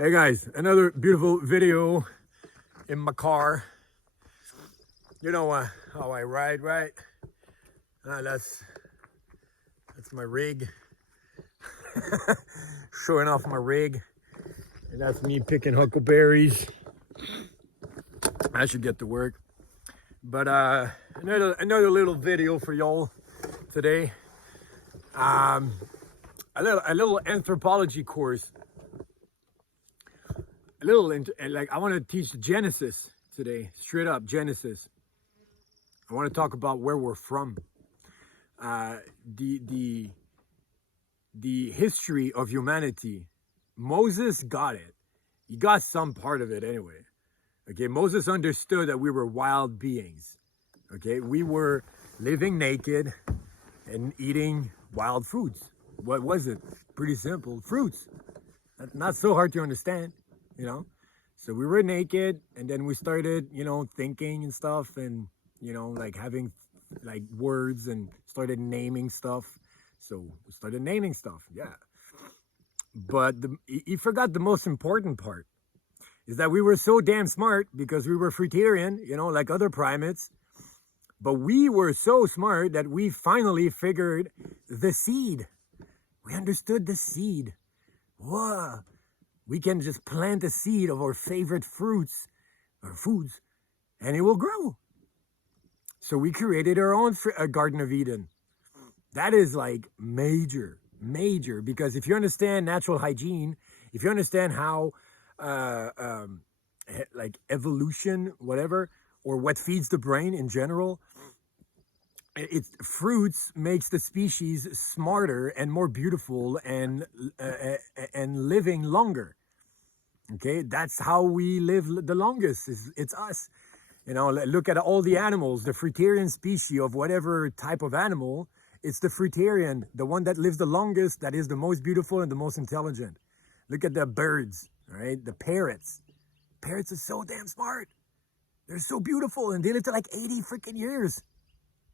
Hey guys, another beautiful video in my car. You know how I ride, right? That's my rig. Showing off my rig. And that's me picking huckleberries. I should get to work. But another little video for y'all today. A little anthropology course. I want to teach Genesis today, straight up Genesis. I want to talk about where we're from, the history of humanity. Moses got it. He got some part of it anyway. Okay, Moses understood that we were wild beings. Okay, we were living naked and eating wild foods. What was it? Pretty simple, fruits. Not so hard to understand, you know. So we were naked, and then we started, thinking and stuff, and like having like words, and started naming stuff. So we started naming stuff, yeah. But he forgot the most important part, is that we were so damn smart because we were fruitarian, like other primates. But we were so smart that we finally figured the seed. We understood the seed. Whoa. We can just plant a seed of our favorite fruits or foods, and it will grow. So we created our own Garden of Eden. That is like major, because if you understand natural hygiene, if you understand how like evolution, whatever, or what feeds the brain in general, fruits makes the species smarter and more beautiful and living longer. Okay, that's how we live the longest. It's us. Look at all the animals, the fruitarian species of whatever type of animal. It's the fruitarian, the one that lives the longest, that is the most beautiful and the most intelligent. Look at the birds, right? The parrots. Parrots are so damn smart. They're so beautiful, and they live to like 80 freaking years.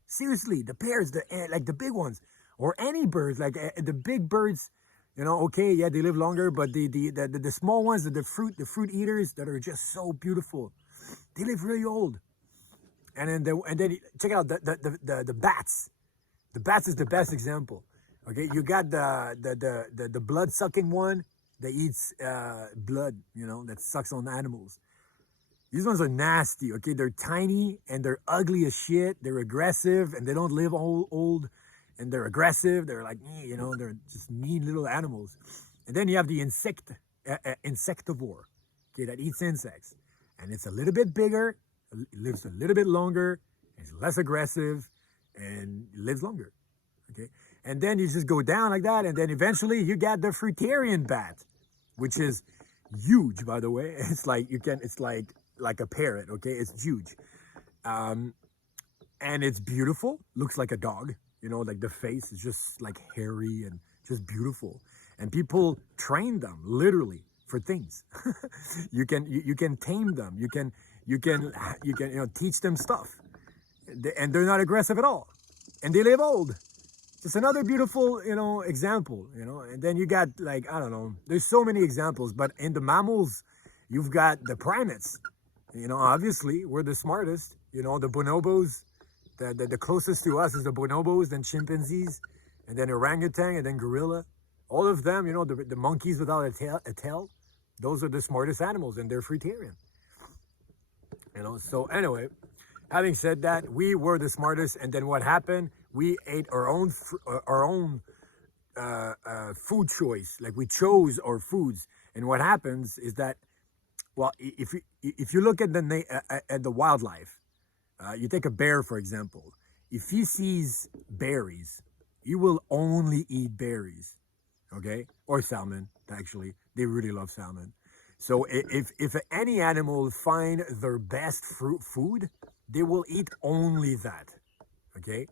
Seriously, the parrots, like the big ones, or any birds, like the big birds. Okay, yeah, they live longer, but the small ones, the fruit eaters that are just so beautiful, they live really old. And then check out the bats. The bats is the best example. Okay, you got the blood sucking one that eats blood, that sucks on animals. These ones are nasty. Okay, they're tiny and they're ugly as shit. They're aggressive and they don't live old. And they're aggressive. They're like, they're just mean little animals. And then you have the insectivore, okay, that eats insects. And it's a little bit bigger, lives a little bit longer, is less aggressive, and lives longer, okay? And then you just go down like that, and then eventually you get the fruitarian bat, which is huge, by the way. It's like, it's like a parrot, okay? It's huge. And it's beautiful, looks like a dog. Like the face is just like hairy and just beautiful. And people train them literally for things. you can tame them. You can teach them stuff. And they're not aggressive at all. And they live old. Just another beautiful, example, And then you got like, I don't know, there's so many examples, but in the mammals, you've got the primates. Obviously we're the smartest, the bonobos. The closest to us is the bonobos, then chimpanzees, and then orangutan, and then gorilla. All of them, the monkeys without a tail, those are the smartest animals, and they're fruitarian. So anyway, having said that, we were the smartest, and then what happened? We ate our own food choice. Like we chose our foods, and what happens is that, well, if you look at the wildlife. You take a bear, for example. If he sees berries, he will only eat berries, okay? Or salmon, actually. They really love salmon. So if any animal find their best food, they will eat only that, okay?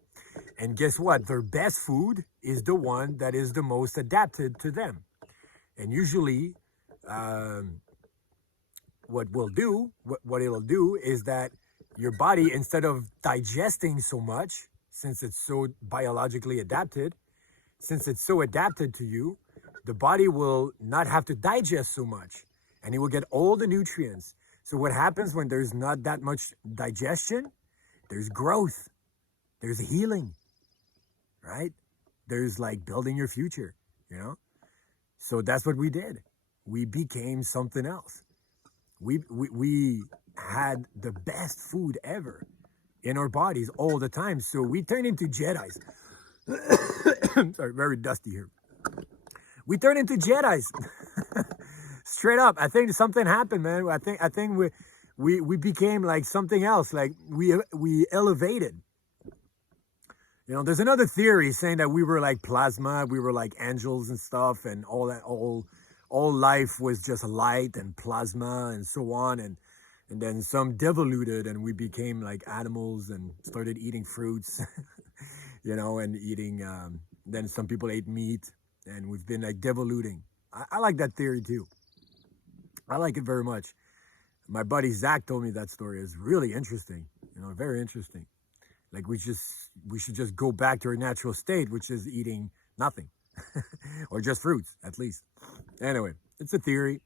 And guess what? Their best food is the one that is the most adapted to them. And usually, what it'll do is that your body, instead of digesting so much, since it's so biologically adapted, since it's so adapted to you, the body will not have to digest so much. and he will get all the nutrients. So what happens when there's not that much digestion? There's growth, there's healing, right? There's like building your future, you know? So that's what we did. We became something else. We had the best food ever in our bodies all the time. So we turned into Jedis. Sorry, very dusty here. We turned into Jedis. Straight up. I think something happened, man. I think we became like something else. Like we elevated. You know, there's another theory saying that we were like plasma, we were like angels and stuff, and all that, all life was just light and plasma and so on, and then some devoluted and we became like animals and started eating fruits, you know, and eating. Then some people ate meat, and we've been like devoluting. I like that theory too. I like it very much. My buddy Zach told me that story. It's really interesting, you know, very interesting. Like we should just go back to our natural state, which is eating nothing or just fruits at least. Anyway, it's a theory.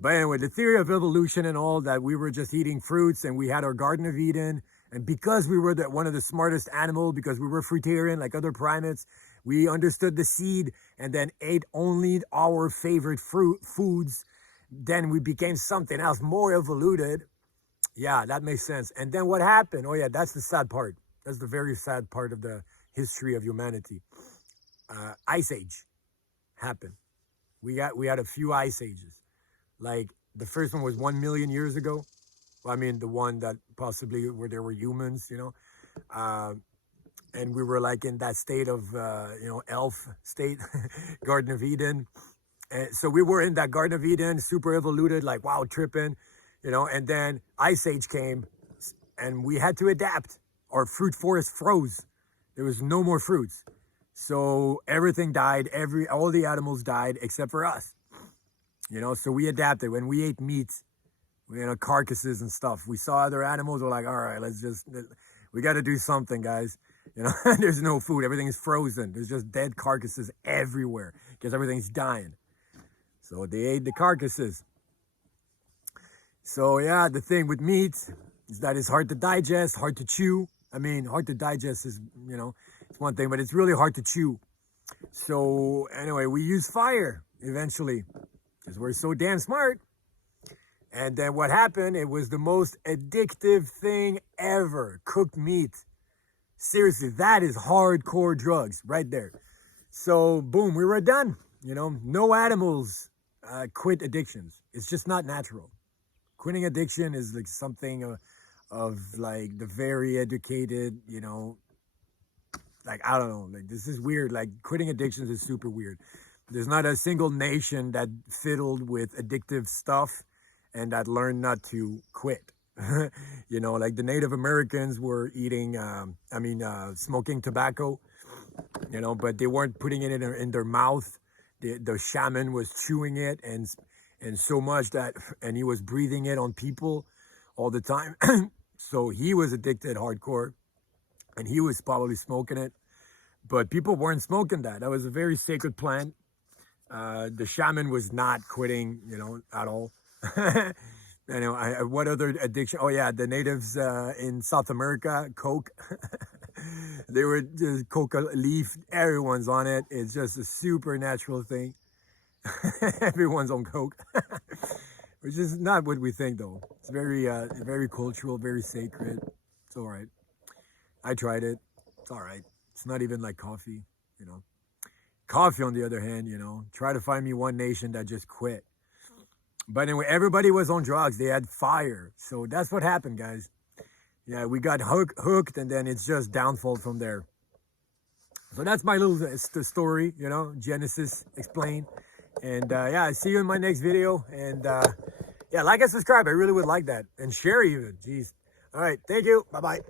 But anyway, the theory of evolution and all that, we were just eating fruits and we had our Garden of Eden. And because we were one of the smartest animals, because we were fruitarian like other primates, we understood the seed and then ate only our favorite foods. Then we became something else, more evoluted. Yeah, that makes sense. And then what happened? Oh yeah, that's the sad part. That's the very sad part of the history of humanity. Ice Age happened. We had a few ice ages. Like the first one was 1 million years ago. Well, I mean, the one that possibly where there were humans, you know. And we were like in that state of, you know, elf state, Garden of Eden. And so we were in that Garden of Eden, super evoluted, like, wow, tripping, you know. And then Ice Age came and we had to adapt. Our fruit forest froze. There was no more fruits. So everything died, all the animals died except for us. You know, so we adapted. When we ate meat, you know, carcasses and stuff, we saw other animals, we're like, all right, we got to do something, guys. You know, there's no food, everything is frozen. There's just dead carcasses everywhere because everything's dying. So they ate the carcasses. So yeah, the thing with meat is that it's hard to digest, hard to chew. I mean, hard to digest is, you know, it's one thing, but it's really hard to chew. So anyway, we use fire eventually because we're so damn smart. And then what happened, it was the most addictive thing ever. Cooked meat. Seriously, that is hardcore drugs right there. So boom, we were done. You know, no animals quit addictions. It's just not natural. Quitting addiction is like something of like the very educated, you know, like, I don't know, like this is weird. Like quitting addictions is super weird. There's not a single nation that fiddled with addictive stuff and that learned not to quit. You know, like the Native Americans were eating, smoking tobacco, you know, but they weren't putting it in their mouth. The shaman was chewing it and so much that, and he was breathing it on people all the time. So he was addicted hardcore and he was probably smoking it, but people weren't smoking that. That was a very sacred plant. The shaman was not quitting, you know, at all. You know, what other addiction? Oh yeah, the natives in South America, coke. They were just coca leaf. Everyone's on it. It's just a supernatural thing. Everyone's on coke, which is not what we think though. It's very cultural, very sacred. It's all right. I tried it. It's all right. It's not even like coffee, you know. Coffee, on the other hand, you know, try to find me one nation that just quit. But anyway, everybody was on drugs. They had fire. So that's what happened, guys. Yeah, we got hooked, and then it's just downfall from there. So that's my little story, you know, Genesis explained. And yeah, see you in my next video. And yeah, like and subscribe. I really would like that. And share even. Jeez. All right. Thank you. Bye-bye.